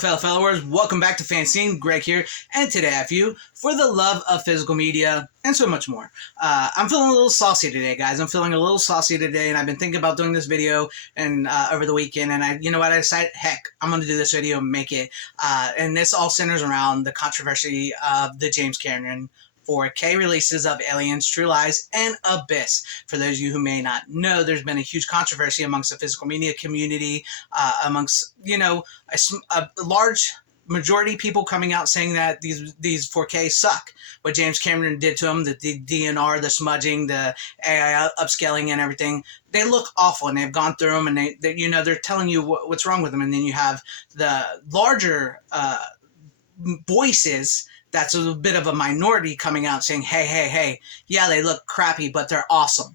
fellow followers, welcome back to FanZcene. Greg here, and today I have you for the love of physical media and so much more. I'm feeling a little saucy today, guys. I'm feeling a little saucy today, and I've been thinking about doing this video and over the weekend, and I decided, heck, I'm going to do this video and make it. And this all centers around the controversy of the James Cameron 4K releases of Aliens, True Lies, and Abyss. For those of you who may not know, there's been a huge controversy amongst the physical media community, amongst, a large majority of people coming out saying that these 4K suck. What James Cameron did to them, the DNR, the smudging, the AI upscaling and everything, they look awful, and they've gone through them, and they're telling you what's wrong with them. And then you have the larger voices, that's a bit of a minority, coming out saying, hey, yeah, they look crappy, but they're awesome.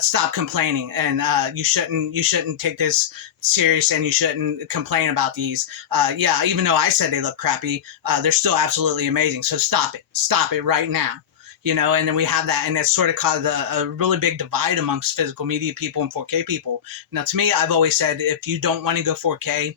Stop complaining, and you shouldn't take this serious, and you shouldn't complain about these. Yeah, even though I said they look crappy, they're still absolutely amazing. So stop it right now. And then we have that, and it's sort of caused a really big divide amongst physical media people and 4K people. Now, to me, I've always said, if you don't want to go 4K,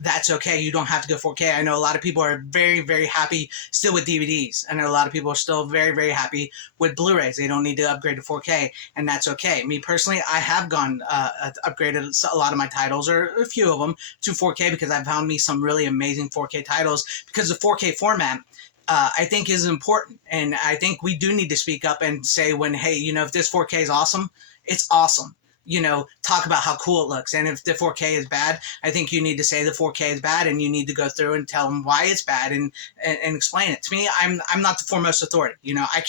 that's okay. You don't have to go 4K. I know a lot of people are very, very happy still with DVDs. I know a lot of people are still very, very happy with Blu-rays. They don't need to upgrade to 4K, and that's okay. Me personally, I have upgraded a lot of my titles, or a few of them, to 4K because I found me some really amazing 4K titles, because the 4K format, I think, is important. And I think we do need to speak up and say, when, hey, if this 4K is awesome, it's awesome. Talk about how cool it looks. And if the 4K is bad, I think you need to say the 4K is bad, and you need to go through and tell them why it's bad, and explain it. To me, I'm not the foremost authority. I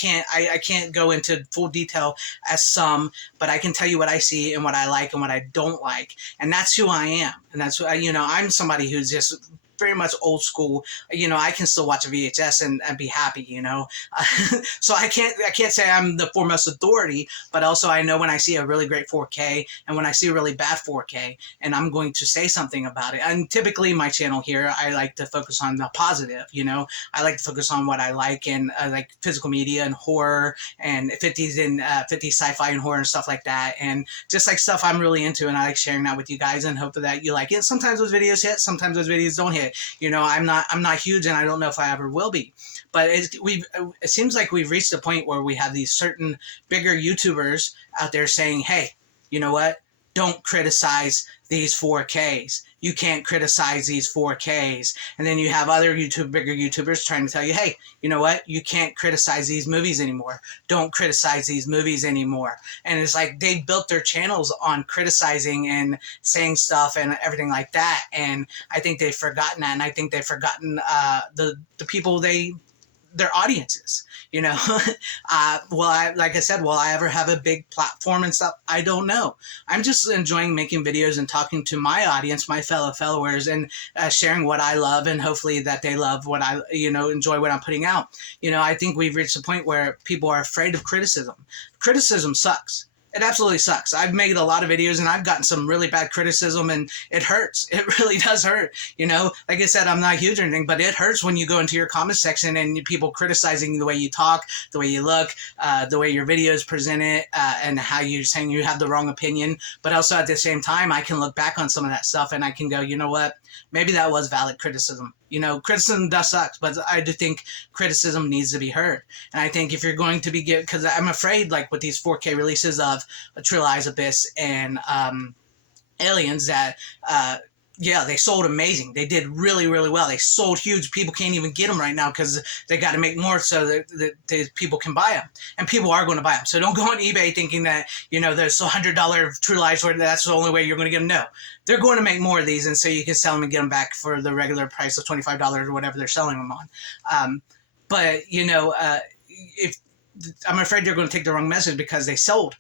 can't go into full detail as some, but I can tell you what I see and what I like and what I don't like. And that's who I am. And that's I'm somebody who's just very much old school. I can still watch a VHS and be happy, so I can't say I'm the foremost authority, but also I know when I see a really great 4K and when I see a really bad 4K, and I'm going to say something about it. And typically my channel here, I like to focus on the positive. I like to focus on what I like, and I like physical media and horror and 50s sci-fi and horror and stuff like that, and just like stuff I'm really into, and I like sharing that with you guys, and hope that you like it. Sometimes those videos hit, sometimes those videos don't hit. I'm not huge, and I don't know if I ever will be. But it seems like we've reached a point where we have these certain bigger YouTubers out there saying, hey, you know what? Don't criticize these 4Ks. You can't criticize these 4Ks. And then you have other bigger YouTubers trying to tell you, hey, you know what? You can't criticize these movies anymore. Don't criticize these movies anymore. And it's like they built their channels on criticizing and saying stuff and everything like that. And I think they've forgotten that. And I think they've forgotten the people their audiences, like I said, will I ever have a big platform and stuff? I don't know. I'm just enjoying making videos and talking to my audience, my fellow followers, and sharing what I love, and hopefully that they love what I, enjoy what I'm putting out. I think we've reached a point where people are afraid of criticism. Criticism sucks. It absolutely sucks. I've made a lot of videos, and I've gotten some really bad criticism, and it hurts. It really does hurt. Like I said, I'm not huge or anything, but it hurts when you go into your comment section and people criticizing the way you talk, the way you look, the way your videos presented, and how you're saying you have the wrong opinion. But also at the same time, I can look back on some of that stuff, and I can go, you know what? Maybe that was valid criticism. Criticism does suck, but I do think criticism needs to be heard. And I think if you're going to be because I'm afraid, like with these 4K releases of True Lies, Abyss, and Aliens, that yeah, they sold amazing. They did really, really well. They sold huge. People can't even get them right now because they got to make more so that people can buy them. And people are going to buy them. So don't go on eBay thinking that, there's $100 True Lies where that's the only way you're going to get them. No. They're going to make more of these, and so you can sell them and get them back for the regular price of $25 or whatever they're selling them on. But, if I'm afraid they're going to take the wrong message because they sold.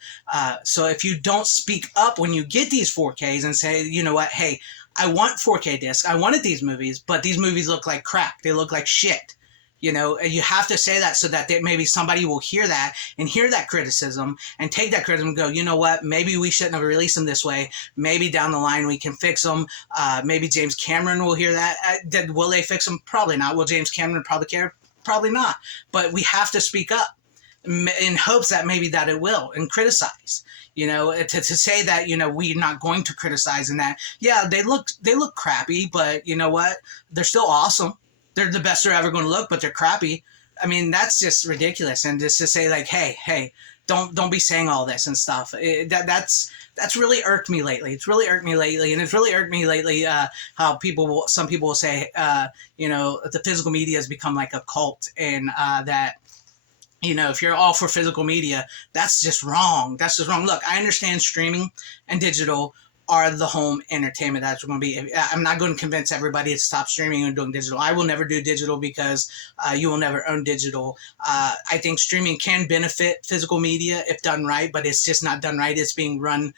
So if you don't speak up when you get these 4Ks and say, you know what, hey, I want 4K discs. I wanted these movies, but these movies look like crap. They look like shit. And you have to say that so that maybe somebody will hear that and hear that criticism and take that criticism and go, you know what, maybe we shouldn't have released them this way. Maybe down the line we can fix them. Maybe James Cameron will hear that. Will they fix them? Probably not. Will James Cameron probably care? Probably not. But we have to speak up. in hopes that maybe that it will, and criticize. To say that we're not going to criticize, and that yeah, they look crappy, but you know what? They're still awesome. They're the best they're ever going to look, but they're crappy. I mean, that's just ridiculous. And just to say like, hey, don't be saying all this and stuff. That's really irked me lately. It's really irked me lately, and it's really irked me lately how some people will say, the physical media has become like a cult, and that if you're all for physical media, that's just wrong. That's just wrong. Look, I understand streaming and digital are the home entertainment. That's going to be. I'm not going to convince everybody to stop streaming and doing digital. I will never do digital because you will never own digital. I think streaming can benefit physical media if done right, but it's just not done right. It's being run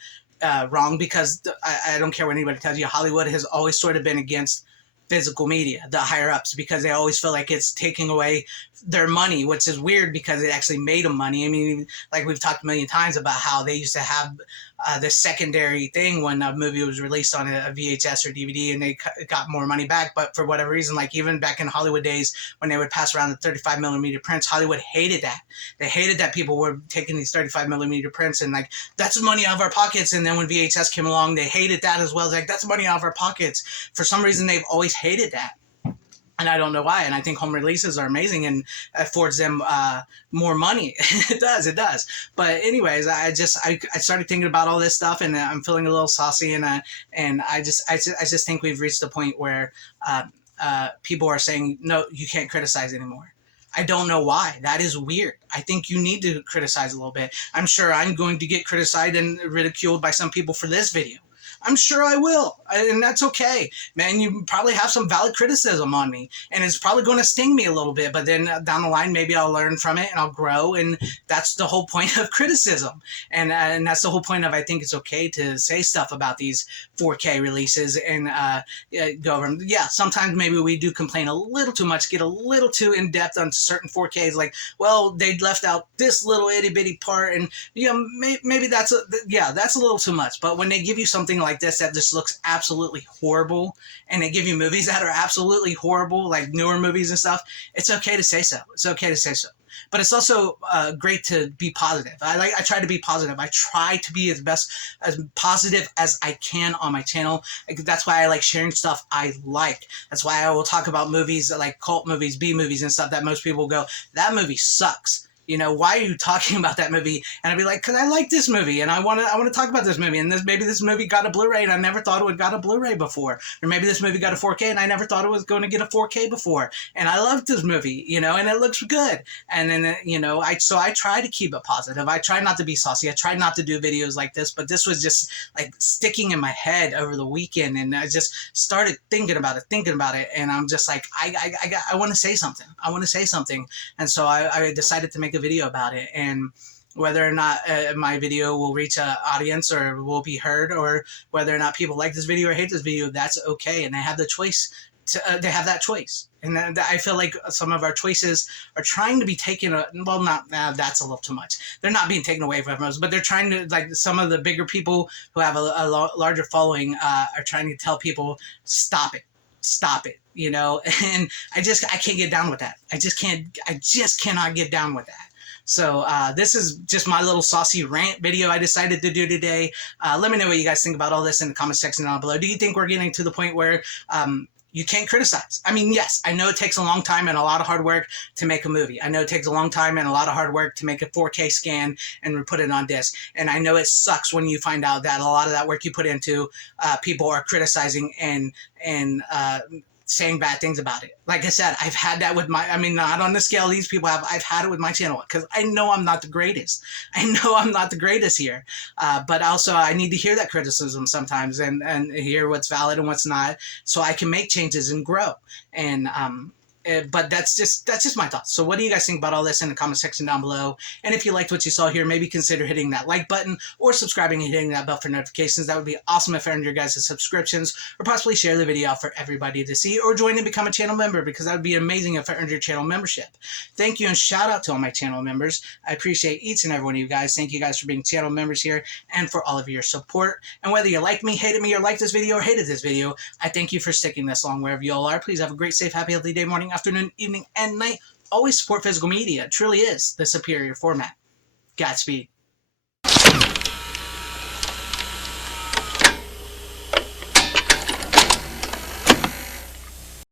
wrong because I don't care what anybody tells you. Hollywood has always sort of been against physical media, the higher ups, because they always feel like it's taking away their money, which is weird because it actually made them money. I mean, like we've talked a million times about how they used to have this secondary thing when a movie was released on a VHS or DVD, and they got more money back. But for whatever reason, like even back in Hollywood days when they would pass around the 35 millimeter prints, Hollywood hated that. They hated that people were taking these 35 millimeter prints and like, that's money out of our pockets. And then when VHS came along, they hated that as well. Like, that's money out of our pockets. For some reason, they've always hated that. And I don't know why. And I think home releases are amazing and affords them more money. It does. But anyways, I started thinking about all this stuff, and I'm feeling a little saucy, and I just think we've reached a point where people are saying, no, you can't criticize anymore. I don't know why. That is weird. I think you need to criticize a little bit. I'm sure I'm going to get criticized and ridiculed by some people for this video. I'm sure I will, and that's okay. Man, you probably have some valid criticism on me, and it's probably going to sting me a little bit, but then down the line, maybe I'll learn from it, and I'll grow, and that's the whole point of criticism. And that's the whole point of, I think it's okay to say stuff about these 4K releases and go over them. Yeah, sometimes maybe we do complain a little too much, get a little too in-depth on certain 4Ks, like, well, they left out this little itty-bitty part, and maybe that's a little too much. But when they give you something like this that just looks absolutely horrible, and they give you movies that are absolutely horrible, like newer movies and stuff, it's okay to say so. It's okay to say so. But it's also great to be positive. I try to be positive. I try to be as positive as I can on my channel. That's why I like sharing stuff I like. That's why I will talk about movies like cult movies, B movies, and stuff that most people go, that movie sucks. Why are you talking about that movie? And I'd be like, because I like this movie, and I want to talk about this movie. And maybe this movie got a Blu-ray, and I never thought it would got a Blu-ray before. Or maybe this movie got a 4K, and I never thought it was going to get a 4K before. And I loved this movie, and it looks good. And then, I try to keep it positive. I try not to be saucy. I try not to do videos like this, but this was just like sticking in my head over the weekend, and I just started thinking about it, and I'm just like, I want to say something. I want to say something. And so I decided to make a video about it, and whether or not my video will reach an audience or will be heard, or whether or not people like this video or hate this video, that's okay, and they have the choice. They have that choice, and I feel like some of our choices are trying to be taken. That's a little too much. They're not being taken away from us, but they're trying to, like, some of the bigger people who have a larger following are trying to tell people, stop it, and I can't get down with that. I just cannot get down with that. So this is just my little saucy rant video I decided to do today. Let me know what you guys think about all this in the comment section down below. Do you think we're getting to the point where you can't criticize? I mean, yes, I know it takes a long time and a lot of hard work to make a movie. I know it takes a long time and a lot of hard work to make a 4K scan and put it on disc. And I know it sucks when you find out that a lot of that work you put into, people are criticizing and saying bad things about it. Like I said, I've had that with not on the scale these people have. I've had it with my channel because I know I'm not the greatest. Here. But also I need to hear that criticism sometimes and hear what's valid and what's not, so I can make changes and grow. And but that's just my thoughts. So what do you guys think about all this in the comment section down below? And if you liked what you saw here, maybe consider hitting that like button or subscribing and hitting that bell for notifications. That would be awesome if I earned your guys' subscriptions, or possibly share the video out for everybody to see, or join and become a channel member, because that would be amazing if I earned your channel membership. Thank you, and shout out to all my channel members. I appreciate each and every one of you guys. Thank you guys for being channel members here and for all of your support. And whether you like me, hated me, or liked this video or hated this video, I thank you for sticking this long wherever you all are. Please have a great, safe, happy, healthy day, morning, afternoon, evening, and night. always support physical media. It truly is the superior format. Godspeed.